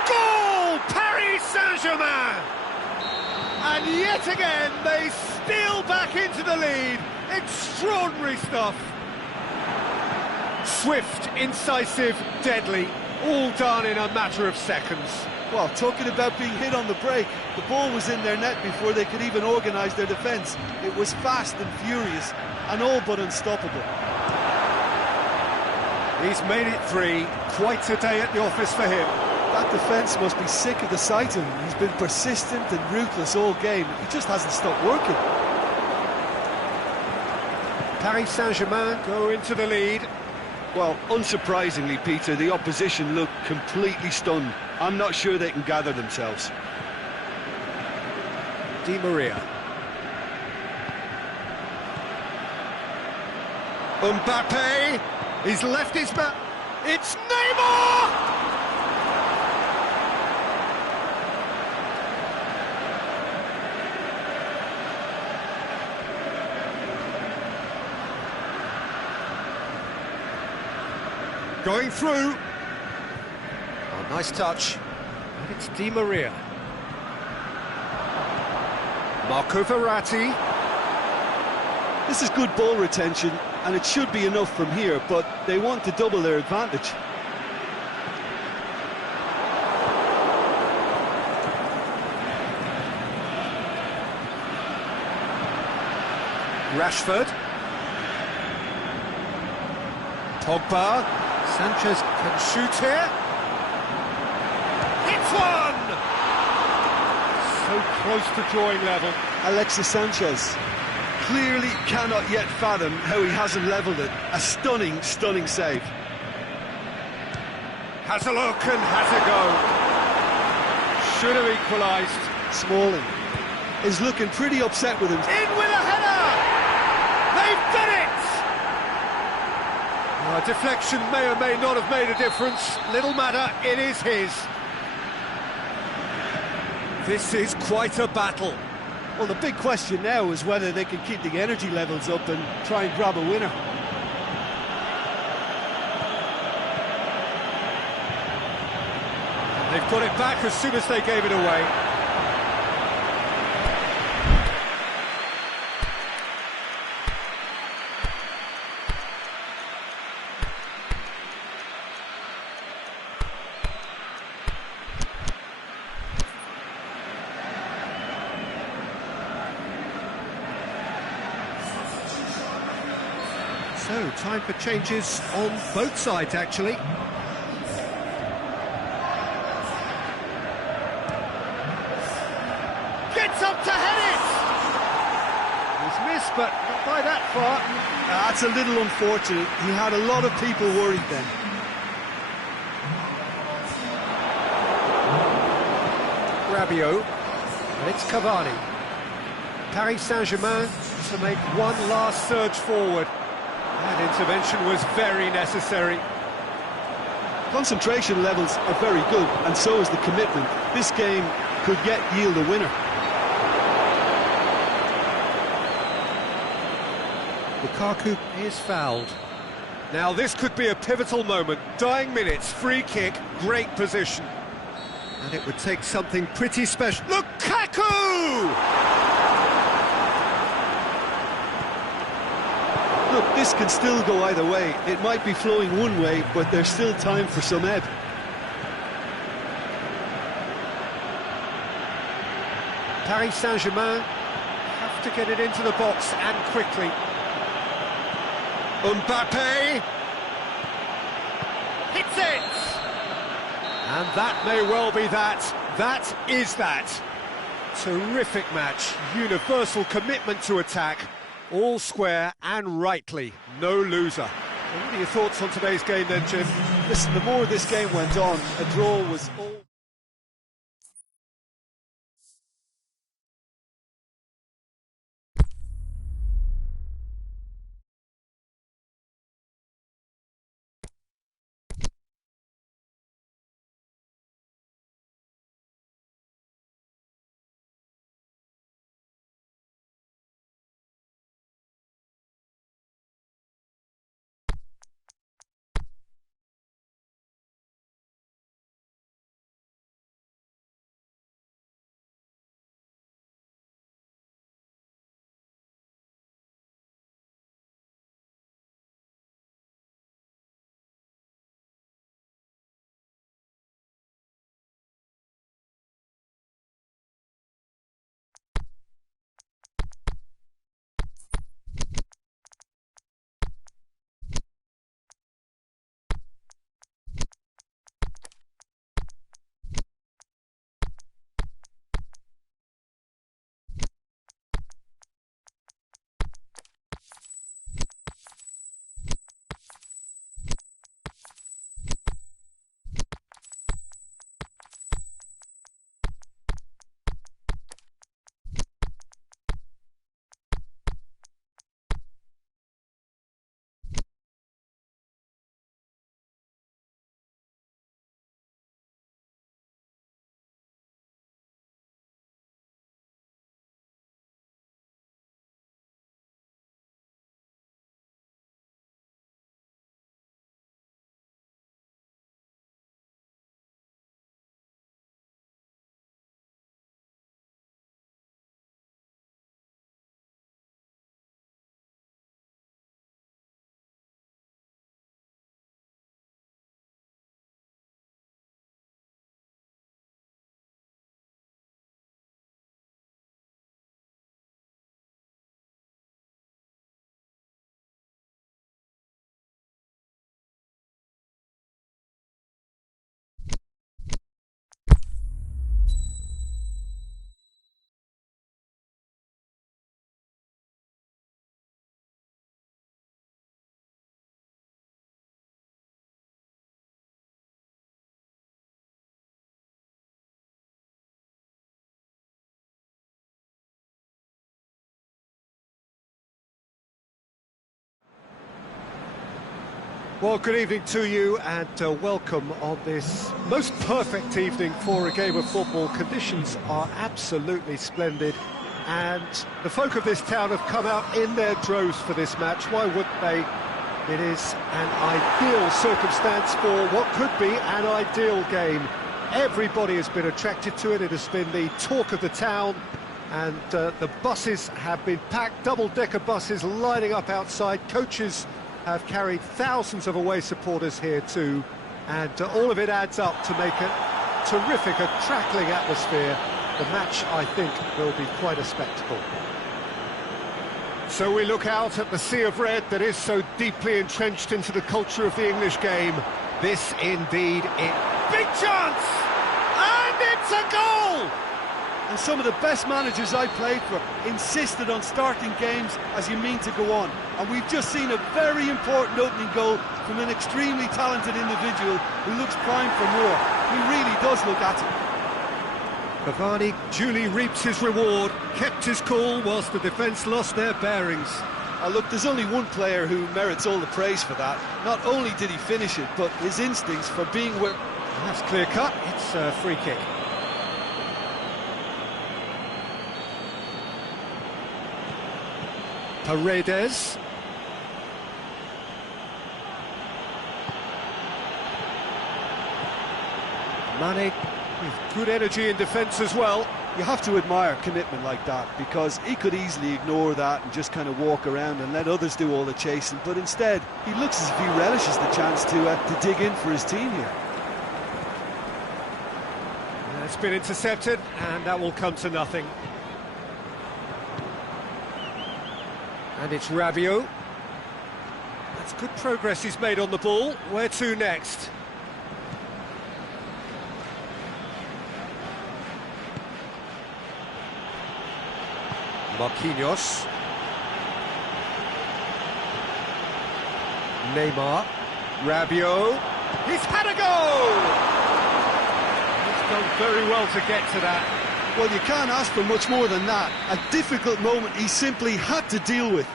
Goal! Paris Saint-Germain! And yet again, they steal back into the lead. Extraordinary stuff. Swift, incisive, deadly, all done in a matter of seconds. Well, talking about being hit on the break, the ball was in their net before they could even organise their defence. It was fast and furious, and all but unstoppable. He's made it three. Quite a day at the office for him. That defence must be sick of the sight of him. He's been persistent and ruthless all game. He just hasn't stopped working. Paris Saint-Germain go into the lead. Well, unsurprisingly, Peter, the opposition look completely stunned. I'm not sure they can gather themselves. Di Maria. Mbappe. He's left his back. It's Neymar! Going through. Oh, nice touch. And it's Di Maria. Marco Verratti. This is good ball retention, and it should be enough from here, but they want to double their advantage. Rashford. Pogba. Sanchez can shoot here. It's one! So close to drawing level. Alexis Sanchez clearly cannot yet fathom how he hasn't levelled it. A stunning, stunning save. Has a look and has a go. Should have equalised. Smalling is looking pretty upset with him. In with a header! They've done it! Deflection may or may not have made a difference. Little matter, it is his. This is quite a battle. Well, the big question now is whether they can keep the energy levels up and try and grab a winner. They've got it back as soon as they gave it away. So, time for changes on both sides, actually. Gets up to head it! He's missed, but not by that far. That's a little unfortunate. He had a lot of people worried then. Rabiot, and it's Cavani. Paris Saint-Germain to make one last surge forward. That intervention was very necessary. Concentration levels are very good, and so is the commitment. This game could yet yield a winner. Lukaku is fouled. Now this could be a pivotal moment. Dying minutes, free kick, great position. And it would take something pretty special. Lukaku! Look, this can still go either way. It might be flowing one way, but there's still time for some ebb. Paris Saint-Germain have to get it into the box and quickly. Mbappe hits it! And that may well be that. That is that. Terrific match. Universal commitment to attack. All square and rightly. No loser. Well, what are your thoughts on today's game then, Jim? Listen, the more this game went on, a draw was all... Well, good evening to you and welcome on this most perfect evening for a game of football. Conditions are absolutely splendid and the folk of this town have come out in their droves for this match. Why wouldn't they? It is an ideal circumstance for what could be an ideal game. Everybody has been attracted to it. It has been the talk of the town and the buses have been packed, double-decker buses lining up outside. Coaches have carried thousands of away supporters here too, and all of it adds up to make a terrific, a crackling atmosphere. The match, I think, will be quite a spectacle. So we look out at the sea of red that is so deeply entrenched into the culture of the English game. This indeed is big chance, and it's a goal! And some of the best managers I played for insisted on starting games as you mean to go on. And we've just seen a very important opening goal from an extremely talented individual who looks primed for more. He really does look at it. Cavani duly reaps his reward, kept his cool whilst the defence lost their bearings. Look, there's only one player who merits all the praise for that. Not only did he finish it, but his instincts for being where... That's clear cut, it's a free kick. Paredes. Mane with good energy in defence as well. You have to admire commitment like that, because he could easily ignore that and just kind of walk around and let others do all the chasing, but instead he looks as if he relishes the chance to dig in for his team here. It's been intercepted and that will come to nothing. And it's Rabiot. That's good progress he's made on the ball. Where to next? Marquinhos. Neymar. Rabiot. He's had a goal! He's done very well to get to that. Well, you can't ask for much more than that. A difficult moment he simply had to deal with.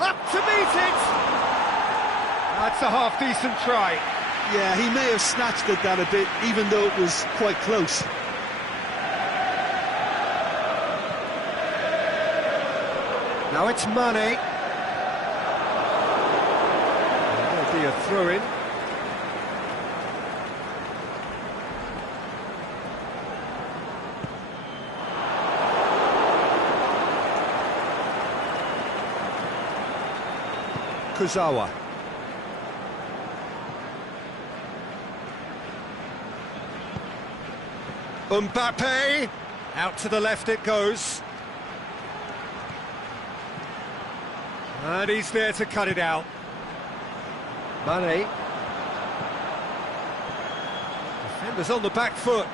Up to meet it! That's a half-decent try. Yeah, he may have snatched at that a bit, even though it was quite close. Now it's Mane. There'll be a throw-in. Kurzawa. Mbappe. Out to the left it goes. And he's there to cut it out. Mane. Defender's on the back foot.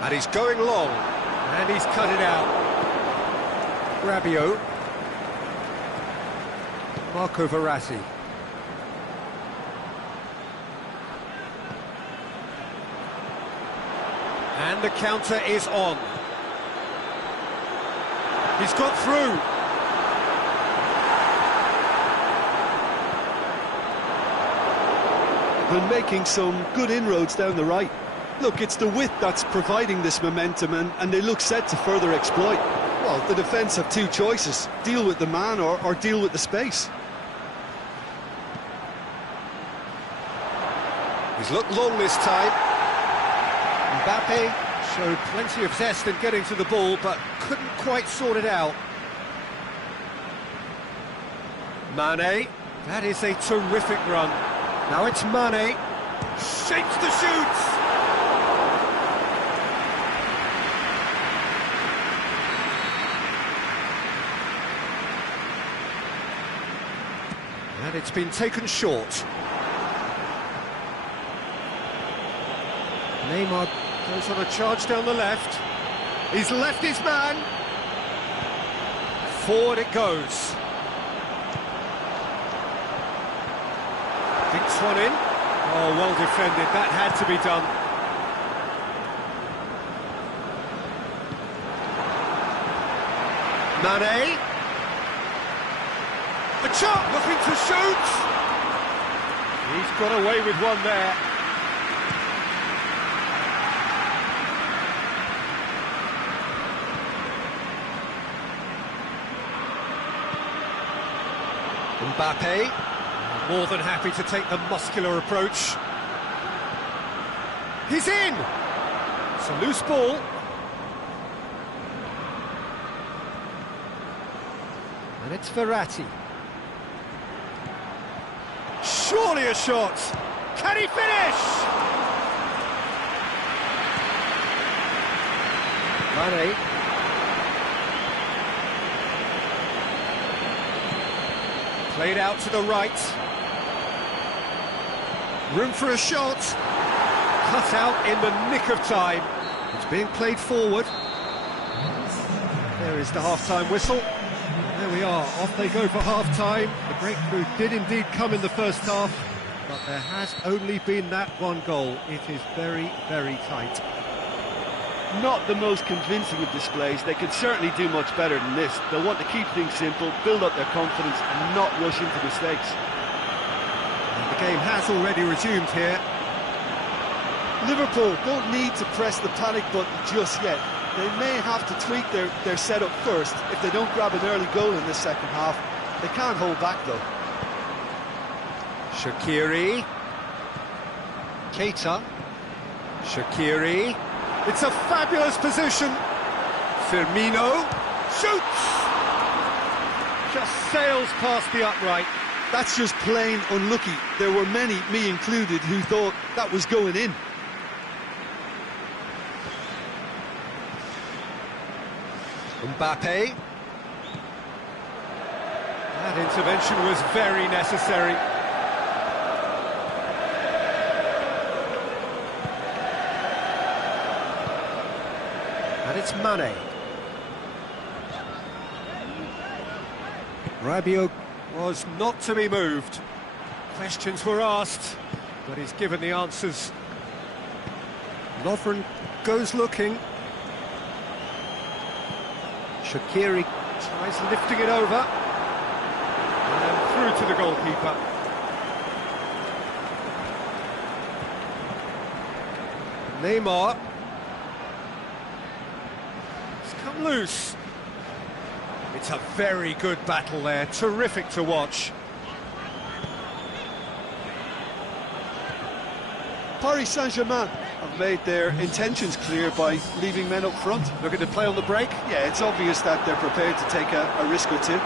And he's going long. And he's cut it out. Rabiot. Marco Verratti. And the counter is on. He's got through. Been making some good inroads down the right. Look, it's the width that's providing this momentum, and they look set to further exploit. Well, the defence have two choices: deal with the man or deal with the space. He's looked long this time. Mbappe showed plenty of zest in getting to the ball, but couldn't quite sort it out. Mane, that is a terrific run. Now it's Mane, shapes the shoots. And it's been taken short. Neymar goes on a charge down the left. He's left his man. Forward it goes. Dinks one in. Oh, well defended. That had to be done. Mane. A shot, looking to shoot. He's got away with one there. Mbappe, more than happy to take the muscular approach. He's in! It's a loose ball. And it's Verratti. Surely a shot! Can he finish? Mane. Played out to the right. Room for a shot. Cut out in the nick of time. It's being played forward. There is the half-time whistle. There we are, off they go for half-time. The breakthrough did indeed come in the first half, but there has only been that one goal. It is very, very tight. Not the most convincing of displays. They could certainly do much better than this. They'll want to keep things simple, build up their confidence and not rush into mistakes. And the game has already resumed here. Liverpool don't need to press the panic button just yet. They may have to tweak their setup first if they don't grab an early goal in the second half. They can't hold back though. Shaqiri. Keita. Shaqiri. It's a fabulous position. Firmino shoots! Just sails past the upright. That's just plain unlucky. There were many, me included, who thought that was going in. Mbappe. That intervention was very necessary. And it's Mane. Rabiot was not to be moved. Questions were asked, but he's given the answers. Lovren goes looking. Shaqiri tries lifting it over. And through to the goalkeeper. Neymar. It's come loose. It's a very good battle there, terrific to watch. Paris Saint-Germain have made their intentions clear by leaving men up front. Looking to play on the break? Yeah, it's obvious that they're prepared to take a risk or two.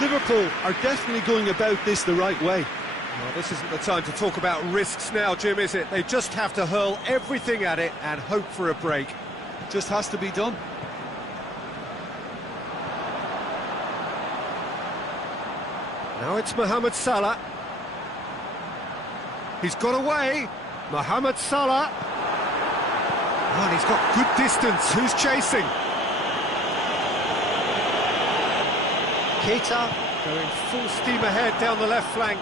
Liverpool are definitely going about this the right way. Well, this isn't the time to talk about risks now, Jim, is it? They just have to hurl everything at it and hope for a break. Just has to be done. Now it's Mohamed Salah. He's got away. Mohamed Salah. Oh, and he's got good distance. Who's chasing? Keita going full steam ahead down the left flank.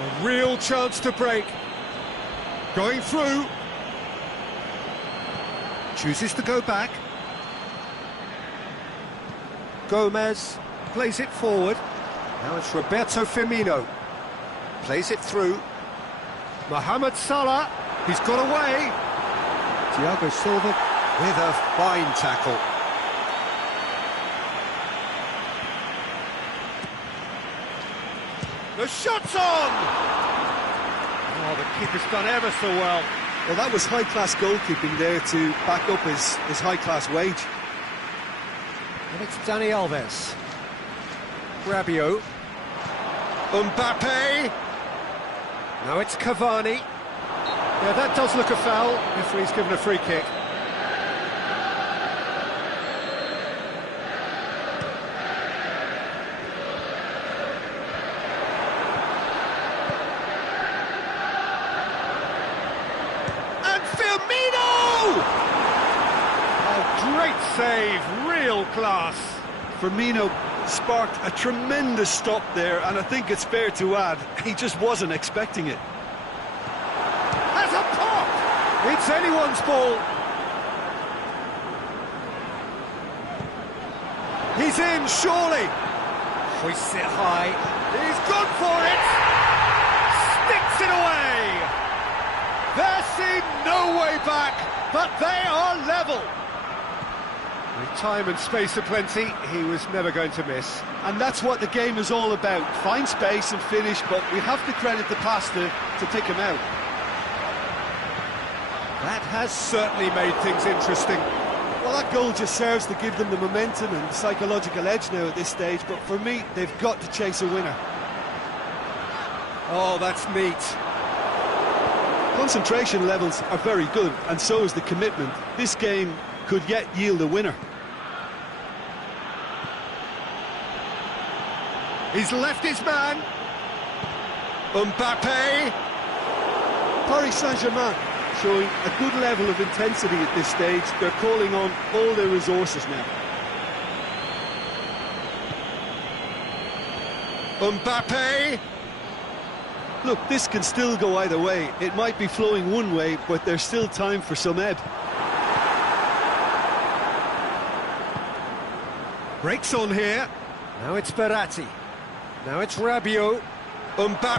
A real chance to break. Going through. Chooses to go back. Gomez plays it forward. Now it's Roberto Firmino. Plays it through. Mohamed Salah. He's got away. Thiago Silva with a fine tackle. The shot's on! Oh, the keeper's done ever so well. Well, that was high-class goalkeeping there to back up his high-class wage. And it's Dani Alves. Rabiot. Mbappe. Now it's Cavani. Yeah, that does look a foul. Referee's given a free kick. And Firmino! Oh, great save, real class. Firmino sparked a tremendous stop there, and I think it's fair to add, he just wasn't expecting it. Has a pop! It's anyone's ball. He's in, surely. Hoists it high. He's gone for it. Sticks it away. There seemed no way back, but they are level. With time and space aplenty, he was never going to miss. And that's what the game is all about. Find space and finish, but we have to credit the pass to pick him out. That has certainly made things interesting. Well, that goal just serves to give them the momentum and psychological edge now at this stage, but for me, they've got to chase a winner. Oh, that's neat. Concentration levels are very good, and so is the commitment. This game could yet yield a winner. He's left his man. Mbappe. Paris Saint-Germain showing a good level of intensity at this stage. They're calling on all their resources now. Mbappe. Look, this can still go either way. It might be flowing one way, but there's still time for some ebb. Breaks on here. Now it's Verratti. Now it's Rabiot. Mbappe!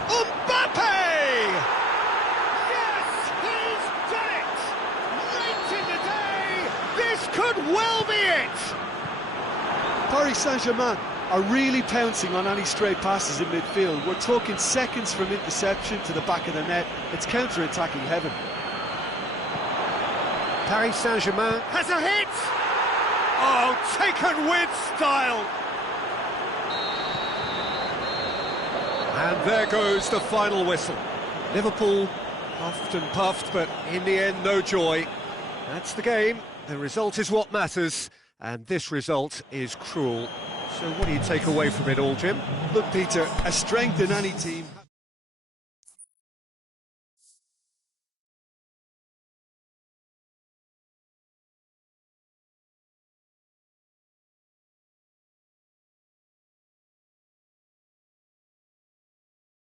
Yes, he's done it! Late in the day, this could well be it! Paris Saint-Germain are really pouncing on any stray passes in midfield. We're talking seconds from interception to the back of the net. It's counter-attacking heaven. Paris Saint-Germain has a hit! Oh, taken with style! And there goes the final whistle. Liverpool puffed and puffed, but in the end, no joy. That's the game. The result is what matters, and this result is cruel. So what do you take away from it all, Jim? Look, Peter, a strength in any team